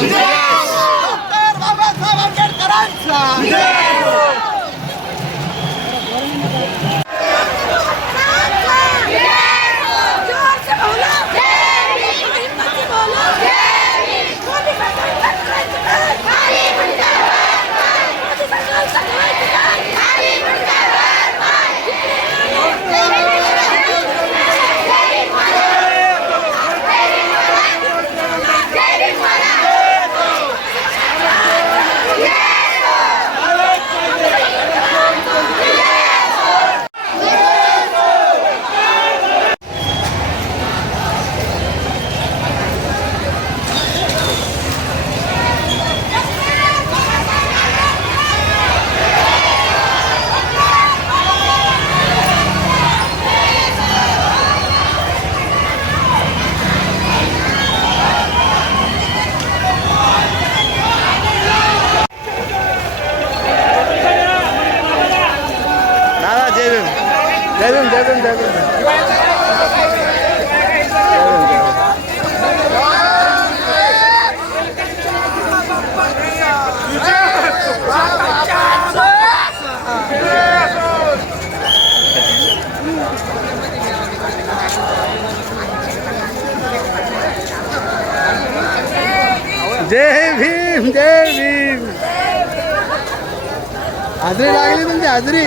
Doctor Babasaheb आंबेडकरांचा जय भीम जय भीम. हाजरी लागली तुमची हाजरी.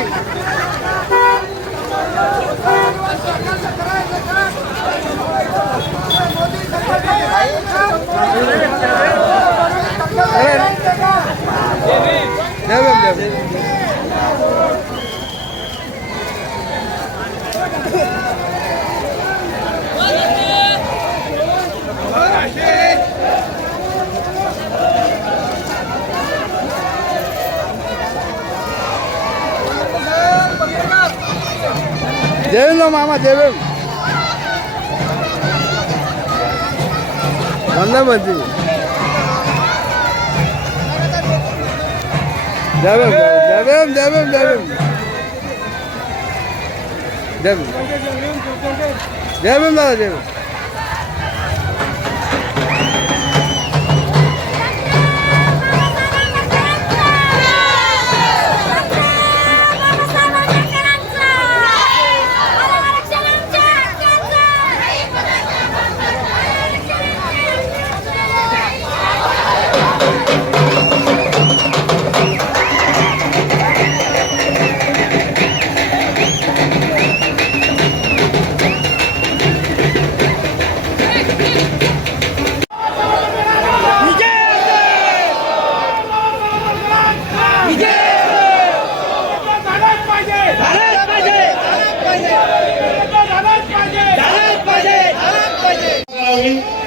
जय भीम मामा जय भीम. बंदी जय भीम जय भीम जय भीम जय भीम जय भीम जय भीम दादा जय भीम.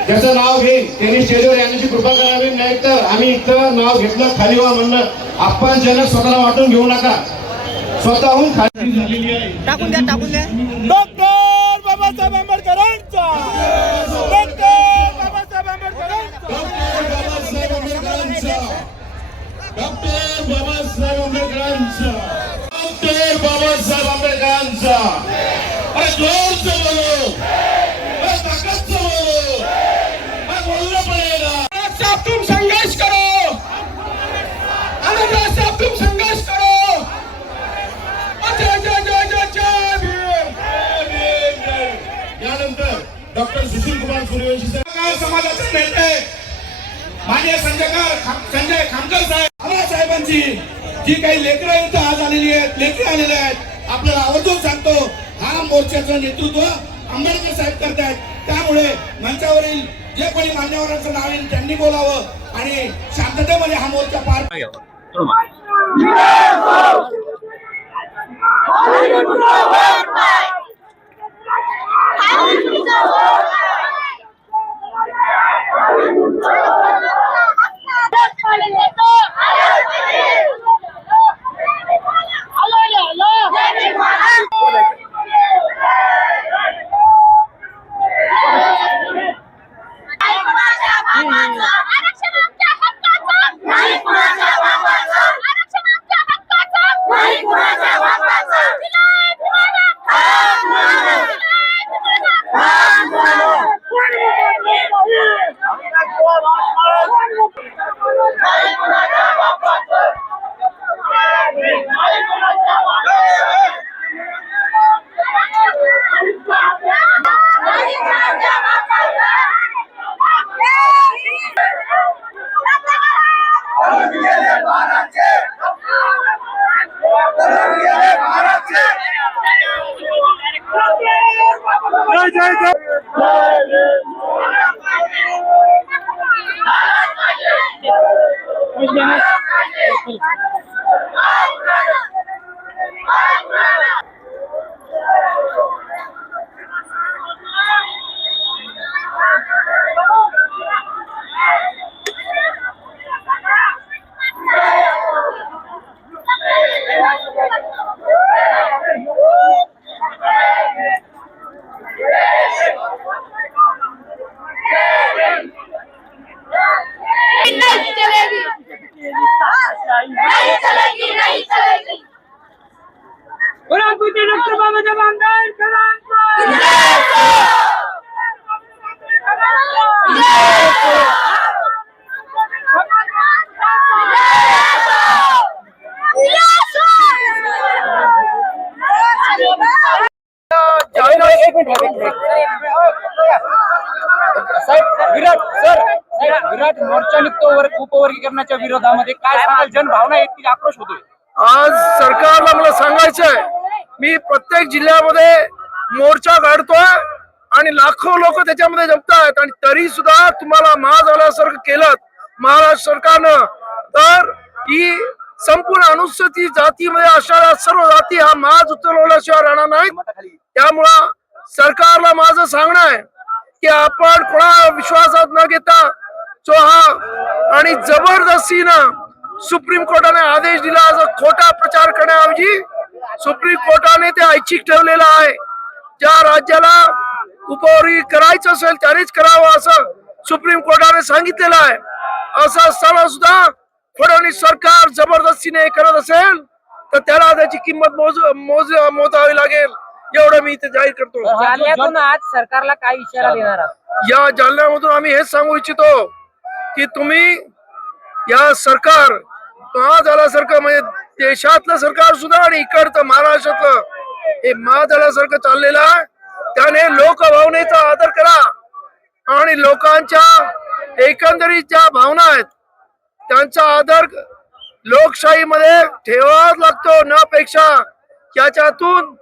ज्याचं नाव घेईन त्यांनी स्टेजवर येण्याची कृपा करावी, नाही तर आम्ही इथं नाव घेतलं खाली व्हा म्हणलं अपमानजनक स्वतःला वाटून घेऊ नका. स्वतःहून खाली झालेली आहे. टाकून द्या डॉक्टर बाबासाहेब आंबेडकरांचा. डॉक्टर बाबासाहेब आंबेडकरांचा. डॉक्टर बाबासाहेब आंबेडकरांचा. डॉक्टर बाबासाहेब आंबेडकरांचा. अरे जोर से बोलो, अरे ताकत से बोलो, अरे बोलना पड़ेगा. साहब तुम संघर्ष करो. आनंद साहब तुम संघर्ष करो. जय जय जय जय जय भीम. यानंतर डॉक्टर सुशील कुमार सूर्यवंशी समाजाचे नेते माननीय संजय खामकर साहेबांची जी काही लेकरं इथं आज आलेली आहेत, लेकरी आलेले आहेत, आपल्याला आवर्जून सांगतो हा मोर्चाचं नेतृत्व आंबेडकर साहेब करतायत. त्यामुळे मंचावरील जे कोणी मान्यवरांचं नाव येईल त्यांनी बोलावं आणि शांततेमध्ये हा मोर्चा पार विराट मोर्चा निघतो उपवर्गीकरणाच्या विरोधामध्ये, काय सांगाल? जनभावना इतकी आक्रोश होतोय. आज सरकारला मला सांगायचंय, मी प्रत्येक जिल्ह्यामध्ये मोर्चा काढतोय आणि लाखो लोक त्याच्यामध्ये जमतायत, आणि तरी सुद्धा तुम्हाला महाजनासारखं केलं महाराष्ट्र सरकारनं, तर ही संपूर्ण अनुसूचित जातीमध्ये असणाऱ्या सर्व जाती हा माज उचलवल्याशिवाय राहणार नाहीत. त्यामुळं सरकारला माझं सांगणं आहे की आपण कोणा विश्वासात न घेता आणि जबरदस्तीनं सुप्रीम कोर्टाने आदेश दिला, असं खोटा प्रचार करण्याऐवजी सुप्रीम कोर्टाने ते ऐच्छिक ठेवलेलं आहे. ज्या राज्याला उपवर्गीय करायचं असेल त्यानेच करावं असं सुप्रीम कोर्टाने सांगितलेलं आहे. असं असताना सुद्धा फडणवीस सरकार जबरदस्तीने करत असेल तर त्याला त्याची किंमत मोजावी लागेल, एवढं मी इथे जाहीर करतो. जालन्यातून आज सरकारला काय इशारा देणार आहात? या जालन्यामधून आम्ही हेच सांगू इच्छितो की तुम्ही या सरकार महादलासारखं, म्हणजे देशातलं सरकार सुद्धा आणि इकडचं महाराष्ट्रातलं हे महादलासारखं चाललेलं आहे, त्याने लोकभावनेचा आदर करा आणि लोकांच्या एकंदरीत ज्या भावना आहेत त्यांचा आदर लोकशाहीमध्ये ठेवावाच लागतो. न पेक्षा याच्यातून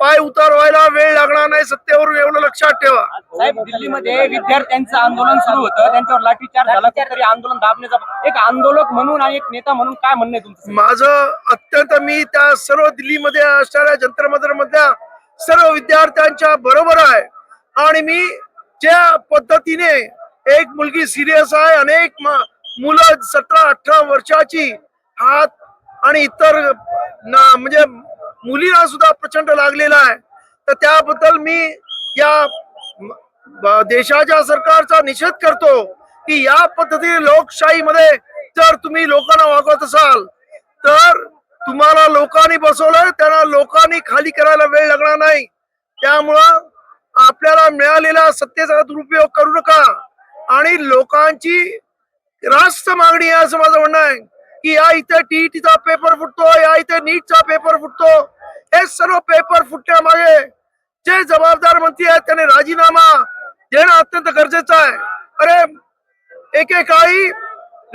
पाय उतारवायला वेळ लागणार नाही, सत्तेवरून एवढं लक्षात ठेवा. साहेब, दिल्लीमध्ये विद्यार्थ्यांचं आंदोलन सुरू होतं, त्यांच्यावर लाठीचार्ज झाला, तरी आंदोलन दाबण्याचा एक आंदोलक म्हणून आणि एक नेता म्हणून काय म्हणणं आहे तुमचं? माझं अत्यंत, मी त्या सर्व दिल्लीमध्ये असणाऱ्या जंतर मंतर मधल्या सर्व विद्यार्थ्यांच्या बरोबर आहे, आणि मी ज्या पद्धतीने एक मुलगी सिरियस आहे, अनेक मुलं 17-18 वर्षाची हात आणि इतर म्हणजे मुलीला सुद्धा प्रचंड लागलेला आहे, तर त्याबद्दल मी या देशाच्या सरकारचा निषेध करतो की या पद्धतीने लोकशाहीमध्ये जर तुम्ही लोकांना वागवत असाल तर तुम्हाला लोकांनी बसवलंय, त्यांना लोकांनी खाली करायला वेळ लागणार नाही. त्यामुळं आपल्याला मिळालेला सत्तेचा दुरुपयोग करू नका, आणि लोकांची रास्त मागणी आहे असं माझं म्हणणं आहे की या इथे टीईटीचा पेपर फुटतो, या इथे नीटचा पेपर फुटतो, हे सर्व पेपर फुटण्यामागे जे जबाबदार मंत्री आहेत त्यांनी राजीनामा देणं अत्यंत गरजेचं आहे. अरे एकेकाळी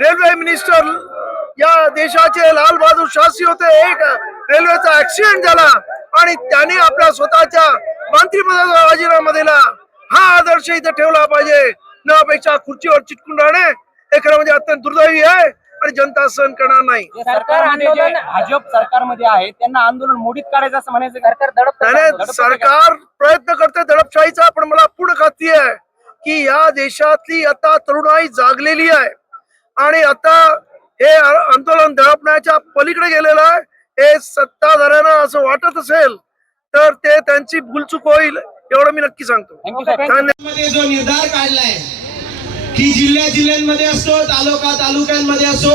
रेल्वे मिनिस्टर या देशाचे लाल बहादूर शास्त्री होते, एक रेल्वेचा ऍक्सिडेंट झाला आणि त्यांनी आपल्या स्वतःच्या मंत्रिपदाचा राजीनामा दिला. हा आदर्श इथे ठेवला पाहिजे, न अपेक्षा खुर्चीवर चिटकून राहणे हे खरं म्हणजे अत्यंत दुर्दैवी आहे आणि जनता सहन करणार नाही. सरकार आंदोलन भाजप सरकारमध्ये आहे, त्यांना आंदोलन मोडीत काढायचं असं म्हणायचं. सरकार प्रयत्न करते दडपशाहीचा, पण मला पूर्ण खात्री आहे की या देशातली आता तरुणाई जागलेली आहे आणि आता हे आंदोलन दडपण्याच्या पलीकडे गेलेलं आहे. हे सत्ताधाऱ्यांना असं वाटत असेल तर ते त्यांची भूलचूक होईल, एवढं मी नक्की सांगतो. मध्ये जो निर्धार काढलाय की जिल्ह्यांमध्ये असो, तालुक्यांमध्ये असो,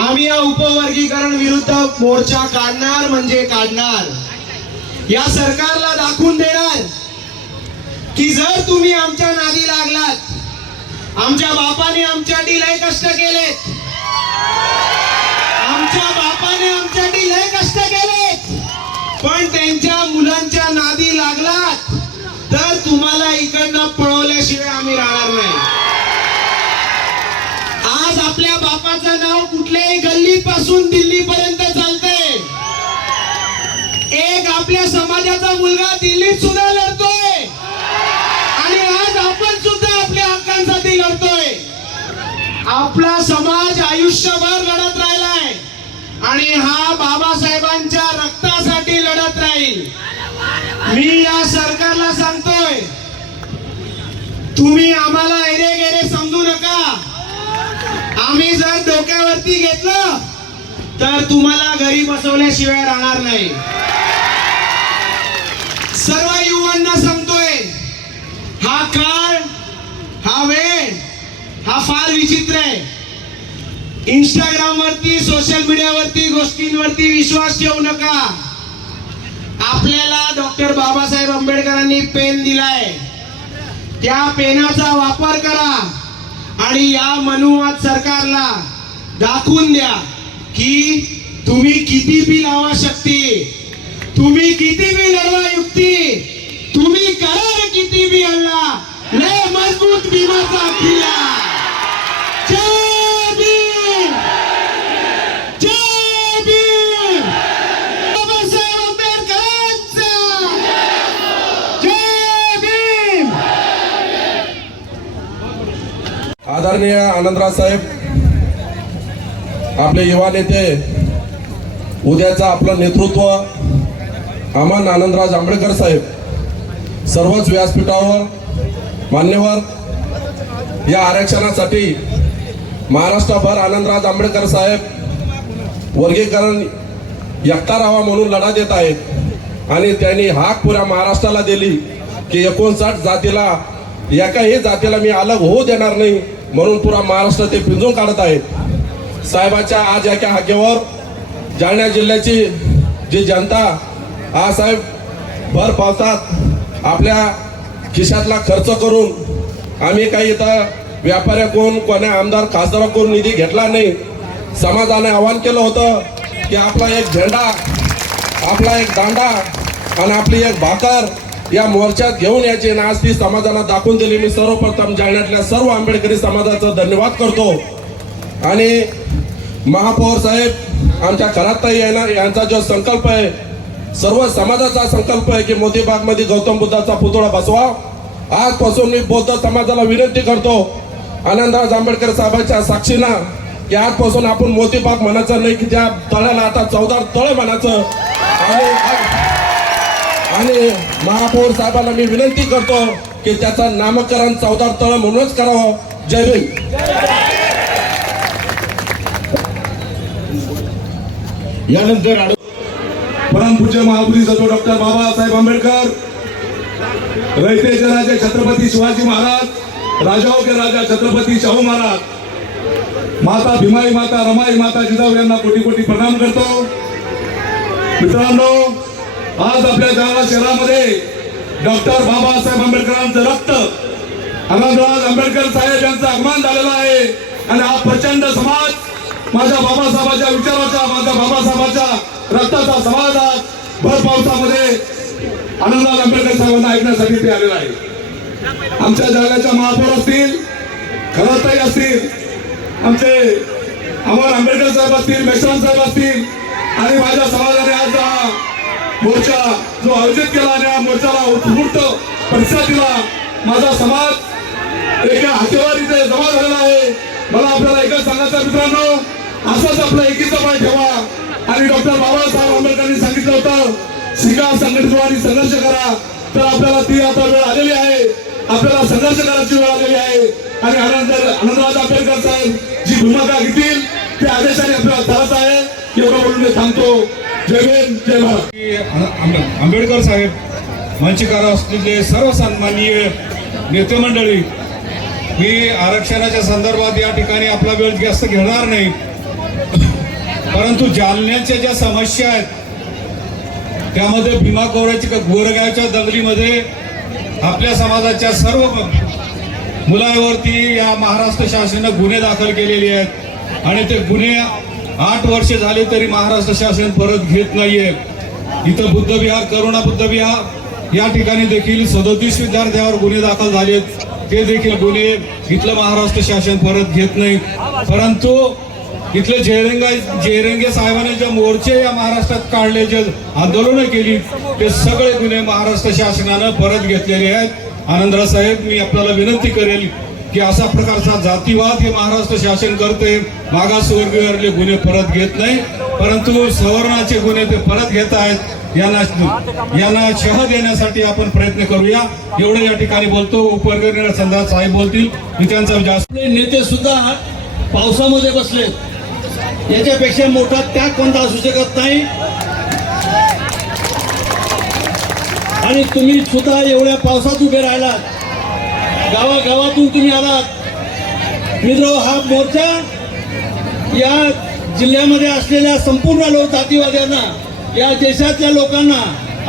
आम्ही या उपवर्गीकरण विरुद्ध मोर्चा काढणार म्हणजे काढणार. या सरकारला दाखवून देणार की जर तुम्ही आमच्या नादी लागलात, आमच्या बापाने आमच्यासाठी लय कष्ट केलेत, आमच्या बापाने आमच्यासाठी लय कष्ट केलेत, पण त्यांच्या मुलांच्या नादी लागलात तर तुम्हाला इकडनं पळवल्याशिवाय आम्ही राहणार नाही. आज आपल्या बापाचं नाव कुठल्याही गल्लीपासून दिल्लीपर्यंत चालतंय. एक आपल्या समाजाचा मुलगा दिल्लीत सुद्धा लढतोय आणि आज आपण सुद्धा आपल्या हक्कांसाठी लढतोय. आपला समाज आयुष्यभर लढत राहिलाय आणि हा बाबासाहेबांच्या रक्तासाठी लढत राहील. मी या सरकारला सांगतोय, तुम्ही आम्हाला एरे गेरे समजू नका. आम्ही जर डोक्यावरती घेतलं तर तुम्हाला घरी बसवल्याशिवाय राहणार नाही. सर्व युवांना सांगतोय, हा काळ, हा वेळ, हा फार विचित्र आहे. इंस्टाग्राम वरती, सोशल मीडियावरती गोष्टींवरती विश्वास ठेवू नका. आपल्याला डॉक्टर बाबासाहेब आंबेडकरांनी पेन दिलाय, त्या पेनाचा वापर करा आणि या मनुवाद सरकारला दाखवून द्या की तुम्ही किती बी लावा शक्ती, तुम्ही किती बी लढवा युक्ती, तुम्ही करा किती बी हल्ला, लय मजबूत भीमाचा किल्ला. जय भीम, जय भीम. बाबासाहेब आंबेडकरांचा जय भीम. आदरणीय आनंदराज साहेब, आपले युवा नेते, उद्याचं आपलं नेतृत्व अमन आनंदराज आंबेडकर साहेब, सर्वच व्यासपीठावर मान्यवर या आरक्षणासाठी महाराष्ट्रभर आनंदराज आंबेडकर साहेब वर्गीकरण एकटा राहावा म्हणून लढा देत आहेत. आणि त्यांनी हाक पुऱ्या महाराष्ट्राला दिली की 59 जातीला, एकाही जातीला मी अलग होऊ देणार नाही म्हणून पुरा महाराष्ट्र ते पिंजून काढत आहेत. साहेबाच्या आज एका हाकेवर जालना जिल्ह्याची जी जनता आज साहेब भर पावसात आपल्या खिशातला खर्च करून, आम्ही काही इथं व्यापाऱ्याकडून, कोण्या आमदार खासदाराकडून निधी घेतला नाही. समाजाने आवाहन केलं होतं की आपला एक झेंडा, आपला एक दांडा आणि आपली एक भाकर या मोर्चात घेऊन यायची, आणि आज ती समाजाला दाखवून दिली. मी सर्वप्रथम जालन्यातल्या सर्व आंबेडकरी समाजाचा धन्यवाद करतो. आणि महापौर साहेब आमच्या खराताई यांचा जो संकल्प आहे, सर्व समाजाचा संकल्प आहे की मोतीबागमध्ये गौतम बुद्धाचा पुतळा बसवा. आजपासून मी बौद्ध समाजाला विनंती करतो आनंदराज आंबेडकर साहेबांच्या साक्षीनं की आजपासून आपण मोतीबाग म्हणायचं नाही, की त्या तळ्याला आता 14 तळ म्हणायचं. आणि महापौर साहेबांना मी विनंती करतो की त्याचं नामकरण 14 तळ म्हणूनच करावं. जय भीम. यानंतर परमपूज्य महापुरुष सद्गुरू डॉक्टर बाबासाहेब आंबेडकर, रयतेचे राजे छत्रपती शिवाजी महाराज, राजाओं के राजा छत्रपती शाहू महाराज, माता भीमाई माता, रमाई माता जिजाऊ यांना कोटी कोटी प्रणाम करतो. मित्रांनो, आज आपल्या जालना शहरामध्ये डॉक्टर बाबासाहेब आंबेडकरांचं रक्त, आनंदराज आंबेडकर साहेब यांचं आगमन झालेलं आहे. आणि हा प्रचंड समाज माझ्या बाबासाहेबांच्या विचाराचा, माझ्या बाबासाहेबांच्या रक्ताचा समाज आज भर पावसामध्ये आनंदराज आंबेडकर साहेबांना ऐकण्यासाठी ते आलेला आहे. आमच्या जालन्याच्या महापौर असतील, खराताई असतील, आमचे अमर आंबेडकर साहेब असतील, मेश्राम साहेब असतील, आणि माझ्या समाजाने आज हा मोर्चा जो आयोजित केला आणि या मोर्चाला उत्स्फूर्त प्रतिसाद दिला, माझा समाज एका हाकेवर इथे जमा झालेला आहे. मला आपल्याला एकच सांगायचं मित्रांनो, असंच आपलं एकीचा पाय ठेवा. आणि डॉक्टर बाबासाहेब आंबेडकरांनी सांगितलं होतं, शिका, संघटित व्हा आणि संघर्ष करा. तर आपल्याला ती आता वेळ आलेली आहे, आपल्याला संघर्ष करायची वेळ आलेली आहे. आणि आनंदराज आंबेडकर साहेब जी भूमिका घेतील त्या आदेशाने आपल्याला चालत आहे. एवढं बोलून मी थांबतो. जय भीम, जय भारत. आंबेडकर साहेब, मंचकार असलेले सर्व सन्माननीय नेते मंडळी, मी आरक्षणाच्या संदर्भात या ठिकाणी आपला वेळ जास्त घेणार नाही, परंतु जालन्याच्या ज्या समस्या आहेत त्यामध्ये भीमा कोरेगावच्या गोरगावच्या दंगलीमध्ये आपल्या समाजाच्या सर्व मुलांवरती या महाराष्ट्र शासनाने गुन्हे दाखल केलेले आहेत. आणि ते गुन्हे 8 वर्षे झाले तरी महाराष्ट्र शासन परत घेत नाहीये. इथं बुद्धविहार, करुणा बुद्धविहार या ठिकाणी देखील 37 विद्यार्थ्यांवर गुन्हे दाखल झालेत, ते देखील गुन्हे इथलं महाराष्ट्र शासन परत घेत नाही. परंतु इथले जयरंगे साहेबांनी जे मोर्चे या महाराष्ट्रात काढले, जे आंदोलनं केली, ते सगळे गुन्हे महाराष्ट्र शासनानं परत घेतलेले आहेत. आनंदराज साहेब, मी आपल्याला विनंती करेल की असा प्रकारचा जातीवाद हे महाराष्ट्र शासन करते, मागासवर्गीय गुन्हे परत घेत नाही, परंतु सवर्णाचे गुन्हे ते परत घेत आहेत. यांना शह देण्यासाठी आपण प्रयत्न करूया. एवढं या ठिकाणी बोलतो. उपवर्गीय संध्या साहेब बोलतील, मी त्यांचा जास्त. नेते सुद्धा पावसामध्ये बसले, याच्यापेक्षा मोठा त्याग कोणता असू शकत नाही. आणि तुम्ही सुद्धा एवढ्या पावसात उभे राहिलात, गावागावातून तुम्ही आलात. मित्र, हा मोर्चा या जिल्ह्यामध्ये असलेल्या संपूर्ण लोक जातीवाद्यांना, या देशातल्या लोकांना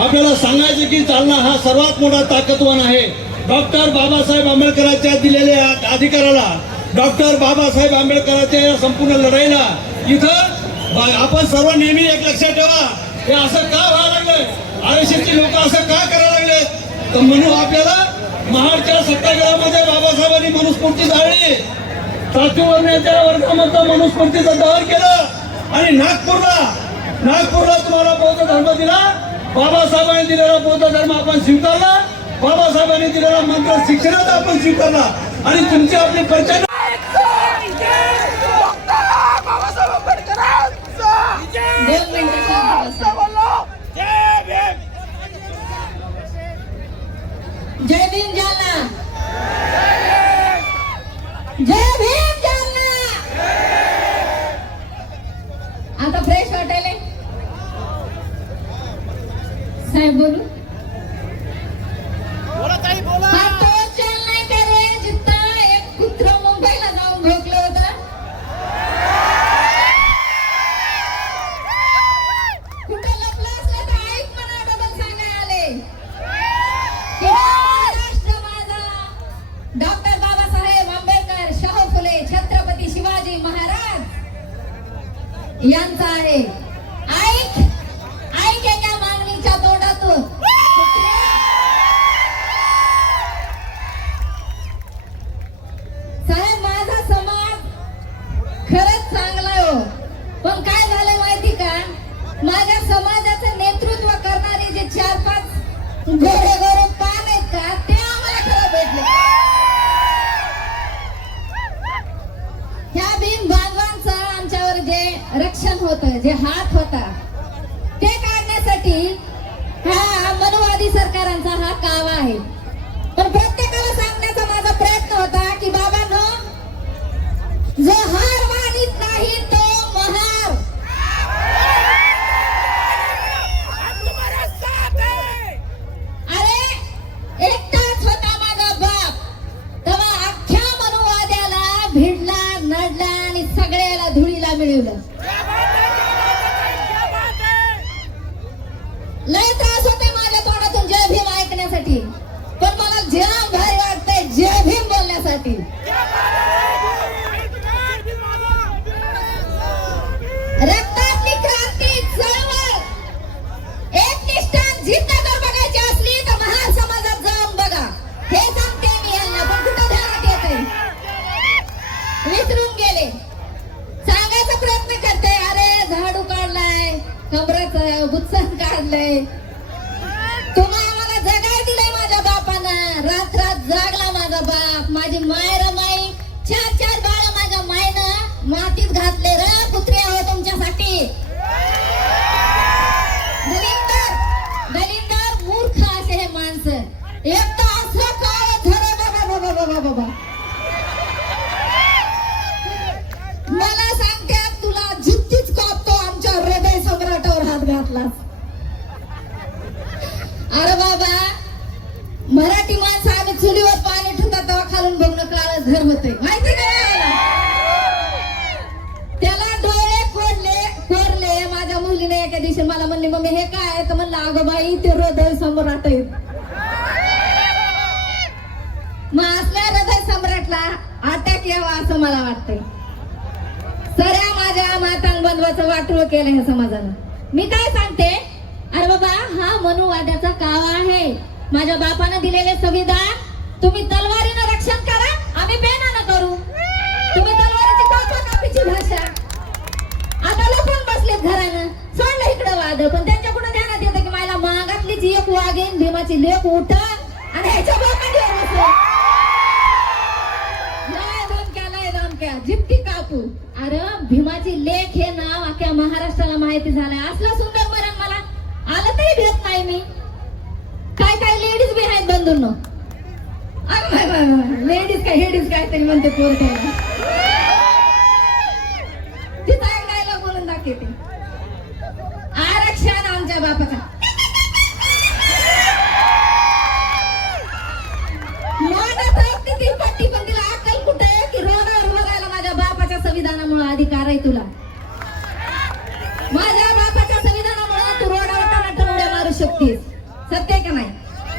आपल्याला सांगायचं की जालना हा सर्वात मोठा ताकदवान आहे. डॉक्टर बाबासाहेब आंबेडकरांच्या दिलेल्या अधिकाराला, डॉक्टर बाबासाहेब आंबेडकरांच्या या संपूर्ण लढाईला इथं आपण सर्व नेहमी एक लक्षात ठेवा, हे असं का व्हायला लागलंय, आरक्षणची लोक असं का करायला लागले, तर म्हणून आपल्याला महाडच्या सत्याग्रहामध्ये बाबासाहेबांनी मनुस्मृती जाळली, चाचूवर्ण्याच्या वर्गामधलं मनुस्मृतीचं दहन केलं आणि नागपूरला तुम्हाला बौद्ध धर्म दिला. बाबासाहेबांनी दिलेला बौद्ध धर्म आपण स्वीकारला, बाबासाहेबांनी दिलेला मंत्र शिक्षणाचा आपण स्वीकारला आणि तुमची आपली परिचय जय भीम जालना, जय भीम जालना. आता फ्रेश वाटायले साहेब बोलू. हा तोच जालना आहे का रे जिथं एक कुत्र मुंबईला जाऊन भोगलं होतं? कुठं लपलं असलं तर ऐक म्हणा, डबल सांगाय आले. महाराष्ट्र माझा डॉक्टर बाबासाहेब आंबेडकर, शाहू फुले, छत्रपती शिवाजी महाराज यांचा आहे. ऐक ऐक एका मागणीच्या तोंडातून. साहेब माझा समाज खरंच चांगला आहे हो, पण काय झालं माहिती का, माझ्या समाजाचं नेतृत्व करणारे जे 4-5 गोरे गोरे पान आहेत का, ते आम्हाला खरं भेटले. ह्या भीम बांधवांचं आमच्यावर जे रक्षण होतं, जे हात होता, ते काढण्यासाठी हा मनुवादी सरकारांचा हा कावा आहे. पण प्रत्येकाला सांगण्याचा माझा प्रयत्न होता की बाबांनो, जो हार मानित नाही तो महार. अरे एकटाच होता माझा बाप, तेव्हा अख्ख्या मनुवाद्याला भिडला, नडला आणि सगळ्याला धुळीला मिळवलं. लय त्रास होते माझ्या तोंडातून जय भीम ऐकण्यासाठी, पण मला जाम भारी वाटतंय जय भीम बोलण्यासाठी. रक्तातली क्रांती चळवळ एकनिष्ठान जिद्द जर बघायची असली तर महार समाजात जाऊन बघा, हे सांगते मी यांना. पण कुठं ध्यानात येते, विसरून गेले. सांगायचा प्रयत्न करते, अरे झाडू काढलाय, कमराचं गुत्सन काढलंय, तुम्हाला मला जगाय दिलंय माझ्या बापानं. रात जागला माझा बाप, माझी माय रमाई 4 बाळ माझ्या मायनं मातीत घातले र कुत्रे हो तुमच्यासाठी. दलिंदर मूर्ख असे हे माणसं. एक तर असं काय धर बाबा मला सांगतात, तुला जिद्दीच कापतो आमच्या हृदय सम्राटावर हात घातलास. अरे बाबा, मराठी माणसं आम्ही चुलीवर पाणी ठेवतात तेव्हा खालून बघणं काळच घर होते, माहिती का? त्याला डोळे कोरले. माझ्या मुलीने एका दिवशी मला म्हणली, मम्मी हे काय आहे? तर म्हणलं, अगं बाई ते हृदय सम्राट आहे. मग असल्या हृदय सम्राटला अटॅक यावा असं मला वाटतंय. सऱ्या माझ्या मातांग बंधवाचं वाटोळ केलं ह्या समाजानं. मी काय सांगते, अरे बाबा हा मनुवाद्याचा कावा आहे. माझ्या बापानं दिलेले संविधान तुम्ही तलवारीनं रक्षण करा, आम्ही पेनानं करू. तुम्ही तलवारीची कापीची भाषा आता लपून बसलेत घरानं, सोडलं इकडं वाद. पण त्यांच्या कुठं ध्यानात येतं की मला मागातलीच एक वागेन, भीमाची लेक उठा आणि ह्याच्या बापांवर बसू. लय धमक्या जिप्ती कापू. अरे भीमाची लेख हे नाव अख्ख्या महाराष्ट्राला माहिती झालंय. असलं सुंदर मरण मला आलं तरी घेत नाही मी. काय लेडीज बी आहेत बंधूंनो. लेडीज काय हेडीज काय तरी म्हणते पोर काय तिथं ऐकायला बोलून दाखवते. आरक्षण आमच्या बापाचा. पट्टी पण तिला अक्कल कुठे आहे की रोडावर बघायला माझ्या बापाच्या संविधानामुळे अधिकार आहे तुला. माझ्या बापाच्या संविधानामुळे तू रोडावर टनाटन उड्या मारू शकतेस. सत्य आहे का नाही?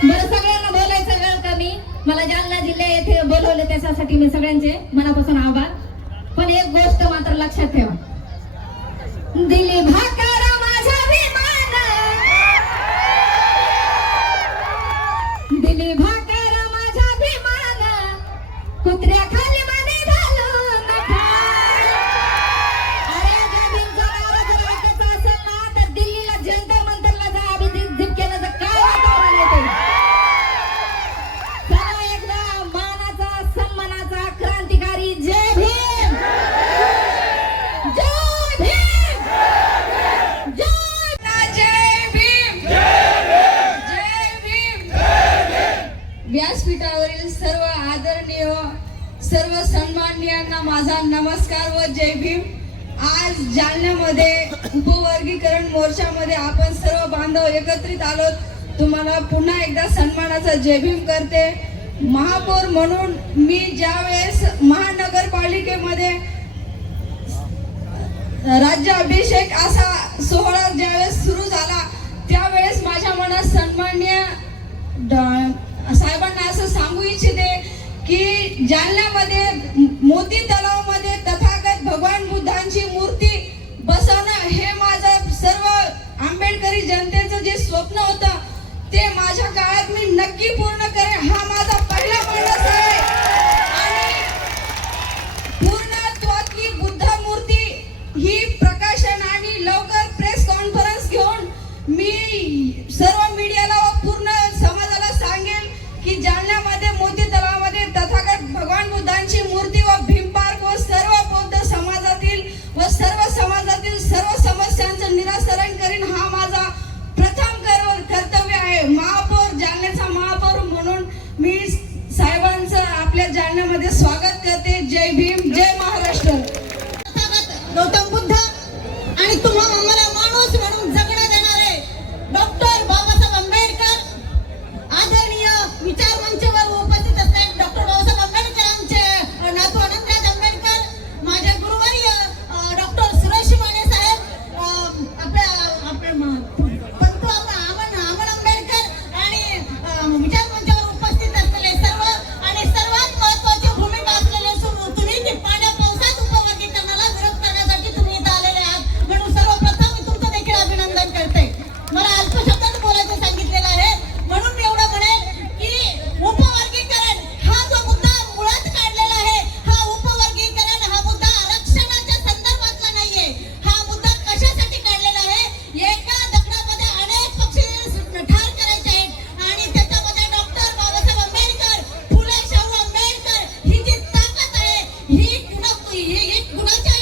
बरं, सगळ्यांना बोलायचं वेळ कमी. मला जालना जिल्हा येथे बोलवले त्याच्यासाठी मी सगळ्यांचे मनापासून आभार. पण एक गोष्ट मात्र लक्षात ठेवा, दिली भाकर माझ्या विमान, दिली भाकर माझ्या सर्वांना माझा नमस्कार व जय भीम. आज जालन्यामध्ये उपवर्गीकरण मोर्चामध्ये आपण सर्व बांधव एकत्रित आलो. तुम्हाला पुन्हा एकदा सन्मानाचा जय भीम करते. महापौर म्हणून मी ज्यावेळेस महानगरपालिकेमध्ये राज्याभिषेक असा सोहळा ज्यावेळेस सुरू झाला त्यावेळेस माझ्या मनात सन्माननीय साहेबांना असं सांगू इच्छिते की जालन्यामध्ये मोती तलावामध्ये तथागत भगवान बुद्धांची मूर्ती बसवणं हे माझं सर्व आंबेडकरी जनतेचं जे स्वप्न होतं ते माझ्या काळात मी नक्की पूर्ण करेन. हा माझा पहिला मानस आहे. आणि पूर्णत्वाची बुद्ध मूर्ती ही प्रकाशन आणि लवकर प्रेस कॉन्फरन्स घेऊन मी सर्व मीडियाला व पूर्ण समाजाला सांगेल की जालन्यामध्ये मोती तलावामध्ये तथागत भगवान बुद्धांची मूर्ती व भीम पार्क व सर्व बौद्ध समाजातील व सर्व समाजातील सर्व समस्यांचं निराकरण करीन. हा माझा प्रथम कर्तव्य आहे. महापौर जालन्याचा महापौर म्हणून मी साहेबांचं आपल्या जालन्यामध्ये स्वागत करते. जय भीम, जय महाराष्ट्र. गौतम बुद्ध आणि तुम्हा आम्हाला माणूस म्हणून जगणं देणारे डॉक्टर बाबासाहेब आंबेडकर आदरणीय विचार मंचावर उपस्थित असतात. डॉक्टर बाबासाहेब आंबेडकरांचे नातू अनंतराज आंबेडकर, माझे गुरुवर्य डॉक्टर सुरेश माने साहेब, आपल्या पंतू अमन आंबेडकर आणि विचार मंचावर उपस्थित असलेले सर्व आणि सर्वात महत्वाची भूमिका असलेले तुम्ही की पाण्या पावसात उपवर्गीकरणाला विरोध करण्यासाठी तुम्ही इथं आलेले आहात. म्हणून सर्वप्रथम मी तुमचं देखील अभिनंदन करते. मला अल्प शब्दात बोलायचं सांगितलेलं आहे म्हणून मी एवढं म्हणेल की उपवर्गीकरण हा जो मुद्दा मुळात काढलेला आहे, हा उपवर्गीकरण हा मुद्दा आरक्षणाच्या संदर्भातला नाहीये. हा मुद्दा कशासाठी काढलेला आहे? एका दगडामध्ये अनेक पक्षी ठार करायचे आहेत आणि त्याच्यामध्ये डॉक्टर बाबासाहेब आंबेडकर, फुले शाहू आंबेडकर ही जी ताकद आहे ही कुणाच्या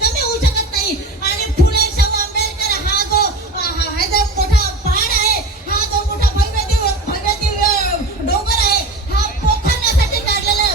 कमी होऊ शकत नाही. आणि फुले शाहू आंबेडकर हा जो मोठा पहाड आहे, हा जो मोठा भव्य डोंगर आहे, हा पोखरण्यासाठी काढलेलं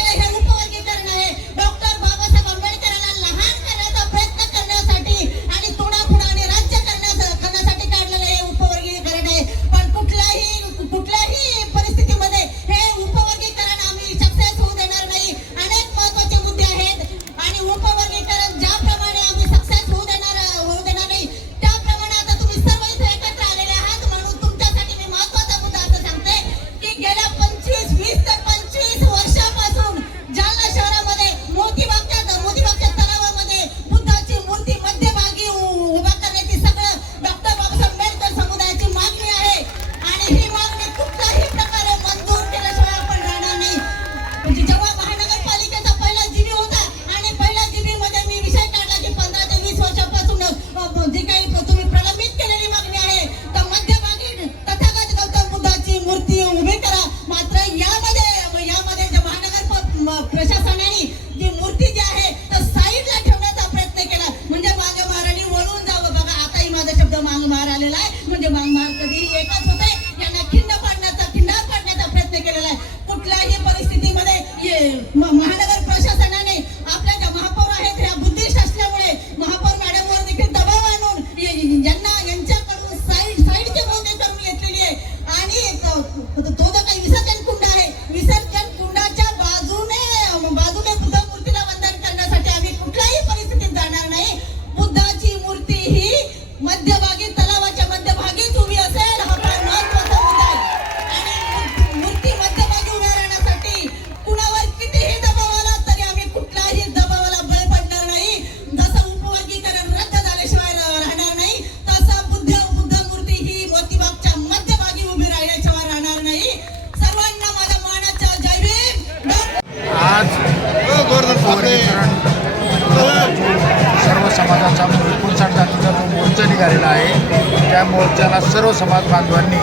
हे उपवर्गीकरण आहे. डॉक्टर बाबासाहेब आंबेडकरांना लहान करण्याचा प्रयत्न करण्यासाठी आणि तोडाफोडाने राज्य करण्यासाठी काढलेलं हे उपवर्गीकरण आहे. पण कुठल्याही परिस्थितीमध्ये हे उपवर्गीकरण आम्ही सक्सेस होऊ देणार नाही. अनेक महत्त्वाचे मुद्दे आहेत आणि उपवर्गीकरण ज्याप्रमाणे आम्ही सक्सेस होऊ देणार नाही त्याप्रमाणे आता तुम्ही सर्व इथे एकत्र आलेले आहात. म्हणून तुमच्यासाठी मी महत्त्वाचा मुद्दा असं सांगते की गेल्या 20 ते 25 वर्षापासून जालना शहरामध्ये मोतीबागच्या तलावामध्ये बुद्धाची मूर्ती मध्यभागी उभा करण्याची सगळं डॉक्टर बाबासाहेब आंबेडकर समुदायाची मागणी आहे. आणि ही मागणी कुठल्याही प्रकारे मंजूर केल्याशिवाय आपण राहणार नाही. म्हणजे जेव्हा महानगरपालिकेचा पहिला जीबी होता आणि पहिल्या जीबी मध्ये मी विषय काढला की 15 ते 20 वर्षापासून जी काही तुम्ही प्रलंबित केलेली मागणी आहे तर मध्यभागी तथागत गौतम बुद्धाची मूर्ती उभी करा. मात्र यामध्ये जे महानगर प्रशासनाने जी मूर्ती जी आहे तर साईडला ठेवण्याचा प्रयत्न केला. म्हणजे मागे माराने वळून जावं. बघा आताही माझा शब्द माग मार आलेला आहे. म्हणजे माग मार कधीही एकच होते. यांना खिंडार पाडण्याचा प्रयत्न केलेला आहे. कुठल्याही परिस्थितीमध्ये महानगर प्रशासनाने आपल्या ज्या महापौर आहेत ह्या बुद्धिस्ट असल्यामुळे महापौर मॅडमवर देखील दबाव आणून यांच्याकडून साईडची मोदी करून घेतलेली आहे. आणि तो जो काही विसर्जन कुंड आहे, विसर्जन कुंडाच्या बाजूने बुद्ध मूर्तीला वंदन करण्यासाठी आम्ही कुठल्याही परिस्थितीत जाणार नाही. बुद्धाची मूर्ती ही मध्यभागी तलावाच्या मध्यभागीच उभी असेल. हा फार महत्त्वाचा मुद्दा आहे. आणि मूर्ती मध्यभागी उभ्या राहण्यासाठी कुणावर कितीही दबाव आला तरी आम्ही कुठल्याही दबावाला बळी पडणार नाही. जसं उपवर्गीकरण रद्द झाल्याशिवाय राहणार नाही तसा बुद्ध मूर्ती ही मोतीबागच्या मध्यभागी उभी राहिल्याशिवाय राहणार नाही. सर्वांना माझ्या मानाचा जय भीम. आज उपवर्गीकरण सर्व समाजाचा 59 जातीचा जो मोर्चा निघालेला आहे त्या मोर्चाला सर्व समाज बांधवांनी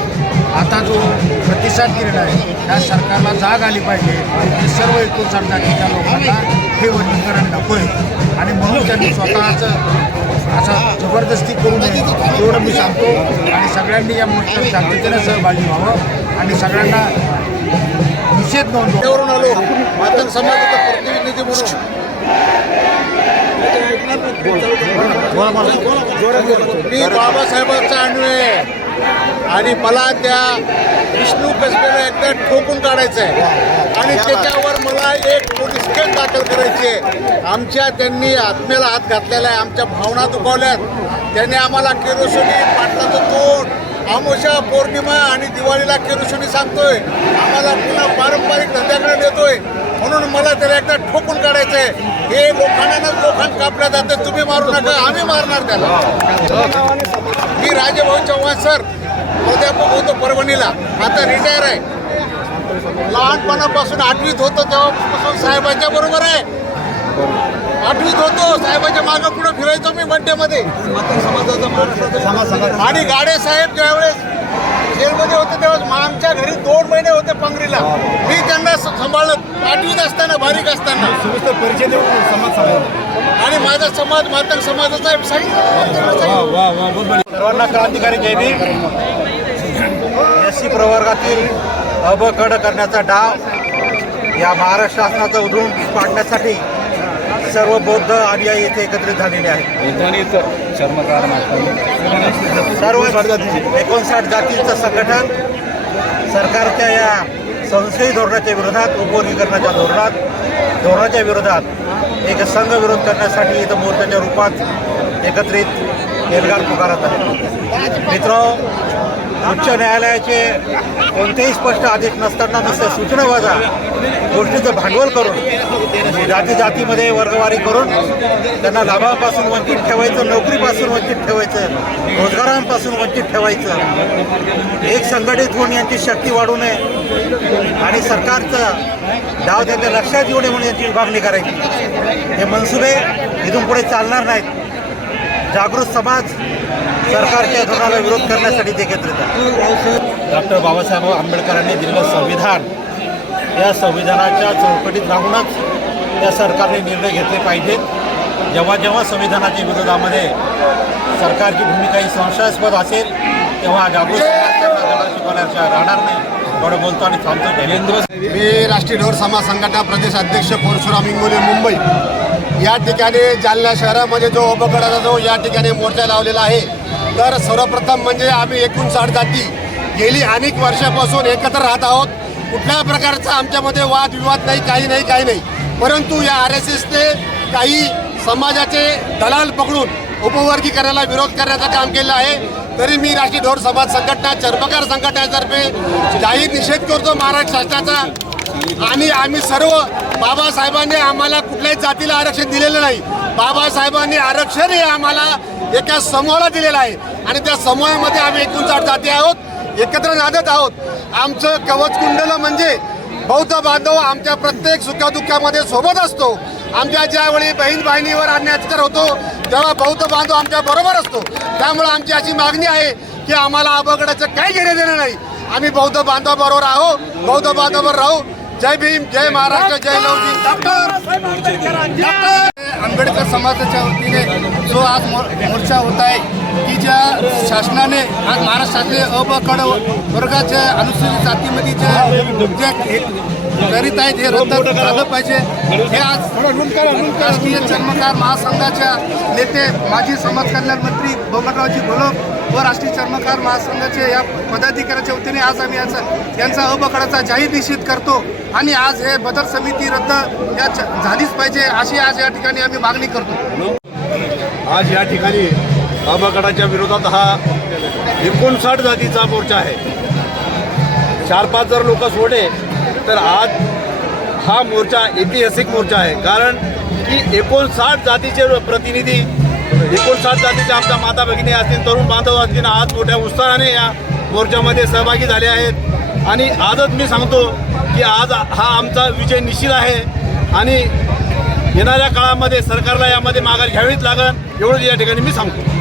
आता जो प्रतिसाद दिलेला आहे त्या सरकारला जाग आली पाहिजे की सर्व 59 जातीच्या लोकांना हे वर्गीकरण नको आहे आणि म्हणून त्यांनी स्वतःचं असा जबरदस्ती करू नये एवढं मी सांगतो. आणि सगळ्यांनी या मोर्चात शांततेनं सहभागी व्हावं आणि सगळ्यांना निषेध नोंदवू. त्यावरून आलो मातंग समाजाचा प्रतिनिधी म्हणून. मी बाबासाहेबांचा अन्वय आणि मला त्या विष्णू कसबेला एकदा ठोकून काढायचं आहे आणि त्याच्यावर मला एक पोलीस केस दाखल करायची आहे. आमच्या त्यांनी आत्म्याला हात घातलेला आहे, आमच्या भावना दुखावल्यात. त्यांनी आम्हाला केरोसिनी, पाटलाचं तोंड, अमावस्या, पौर्णिमा आणि दिवाळीला केरोसिनी सांगतोय, आम्हाला पुन्हा पारंपरिक धंद्याकडे देतोय. म्हणून मला त्याला एकदा ठोकून काढायचं आहे. हे लोखंड कापल्या जाते, तुम्ही मारू नका, आम्ही मारणार त्याला. मी राजेभाऊ चव्हाण सर, प्राध्यापक होतो परभणीला, आता रिटायर आहे. लहानपणापासून 8वीत होतो तेव्हापासून साहेबांच्या बरोबर आहे. 8वीत होतो, साहेबांच्या मागं पुढे फिरायचो मी बड्डेमध्ये. आणि गाडे साहेब ज्यावेळेस जेलमध्ये होते तेव्हा आमच्या घरी 2 महिने होते पंगरीला. मी त्यांना सांभाळलं 8वीत असताना, बारीक असताना. परिचय देऊन समाज आणि माझा समाज मातंग समाजाचा सर्वांना क्रांतिकारी जय भीम. एससी प्रवर्गातील अब कड करण्याचा डाव या महाराष्ट्र शासनाचा उधळून पाडण्यासाठी सर्व बौद्ध अनुयायी येथे एकत्रित झालेले आहेत. सर्व 59 जातींचं संघटन सरकारच्या या संशयी धोरणाच्या विरोधात, उपवर्गीकरणाच्या धोरणाच्या विरोधात एक संघ विरोध करण्यासाठी इथं मोर्चाच्या रूपात एकत्रित एल्गार पुकारत आहे. मित्र, उच्च न्यायालयाचे कोणतेही स्पष्ट आदेश नसताना नुसतं सूचनावजा गोष्टीचं भांडवल करून जातीमध्ये वर्गवारी करून त्यांना लाभापासून वंचित ठेवायचं, नोकरीपासून वंचित ठेवायचं, रोजगारांपासून वंचित ठेवायचं. एक संघटित होऊन यांची शक्ती वाढू नये आणि सरकारचं डाव त्यांच्या लक्षात येऊ नये म्हणून यांची विभागणी करायची. हे मनसुबे इथून पुढे चालणार नाहीत. जागृत समाज सरकारच्या धोरणाला विरोध करण्यासाठी ते एकत्रित आहे. डॉक्टर बाबासाहेब आंबेडकरांनी दिलेलं संविधान, या संविधानाच्या चौकटीत राहूनच या सरकारने निर्णय घेतले पाहिजेत. जेव्हा जेव्हा संविधानाच्या विरोधामध्ये सरकारची भूमिका ही संशयास्पद असेल तेव्हा जागृत समाज त्यांना शिकवण्याच्या राहणार नाही. एवढं बोलतो आणि थांबतो. मी राष्ट्रीय ढोर समाज संघटना प्रदेश अध्यक्ष परशुराम इंगोले मुंबई. या ठिकाणी जालना शहरामध्ये जो उपगडाचा जो या ठिकाणी मोर्चा लावलेला आहे, तर सर्वप्रथम म्हणजे आम्ही 59 जाती गेली अनेक वर्षापासून एकत्र राहत आहोत. कुठल्याही प्रकारचा आमच्यामध्ये वादविवाद नाही, काही नाही. परंतु या RSSने काही समाजाचे दलाल पकडून उपवर्गीकरणाला विरोध करण्याचं काम केलं आहे. तरी मी राष्ट्रीय ढोर समाज संघटना, चर्मकार संघटनेतर्फे जाहीर निषेध करतो महाराष्ट्र शासनाचा. आणि आम्ही सर्व, बाबासाहेबांनी आम्हाला कुठल्याही जातीला आरक्षण दिलेलं नाही. बाबासाहेबांनी आरक्षण हे आम्हाला एका समूहाला दिलेलं आहे आणि त्या समूहामध्ये आम्ही 59 जाती आहोत, एकत्र नांदत आहोत. आमचं कवचकुंडल म्हणजे बौद्ध बांधव आमच्या प्रत्येक सुखदुःखामध्ये सोबत असतो. आमच्या ज्यावेळी बहिणीवर अन्याय होतो तेव्हा बौद्ध बांधव आमच्या बरोबर असतो. त्यामुळे आमची अशी मागणी आहे की आम्हाला अबगडाचं काही घेणं देणं नाही. आम्ही बौद्ध बांधवाबरोबर आहोत, बौद्ध बांधवाबरोबर राहू. जय भीम, जय महाराष्ट्र, जय आंबेडकर समाजाच्या वतीने जो आज मोर्चा होत आहे की ज्या शासनाने आज महाराष्ट्र शासनाने अबकड वर्गाच्या अनुसूचित जातीमध्ये जे करीत आहेत हे रद्द झालं पाहिजे. हे आज राष्ट्रीय चर्मकार महासंघाच्या नेते माजी समाज कल्याण मंत्री बबनरावजी घोलप व राष्ट्रीय चर्मकार महासंघाचे या पदाधिकाऱ्याच्या वतीने आज आम्ही यांचा अबकडाचा जाहीर निषेध करतो. आणि आज हे बदर समिती रद्द झालीच पाहिजे अशी आज या ठिकाणी आम्ही मागणी करतो. आज या ठिकाणी अबकडाच्या विरोधात हा 59 जातीचा मोर्चा आहे. 4-5 जर लोक सोडले तर आज हा मोर्चा ऐतिहासिक मोर्चा आहे. कारण की 59 जातीचे प्रतिनिधी, 59 जातीच्या आमच्या माता भगिनी असतील, तरुण बांधव असतील, आज मोठ्या उत्साहाने या मोर्चामध्ये सहभागी झाले आहेत. आणि आजच मी सांगतो की आज हा आमचा विजय निश्चित आहे आणि येणाऱ्या काळामध्ये सरकारला यामध्ये माघार घ्यावीच लागेल, एवढंच या ठिकाणी मी सांगतो.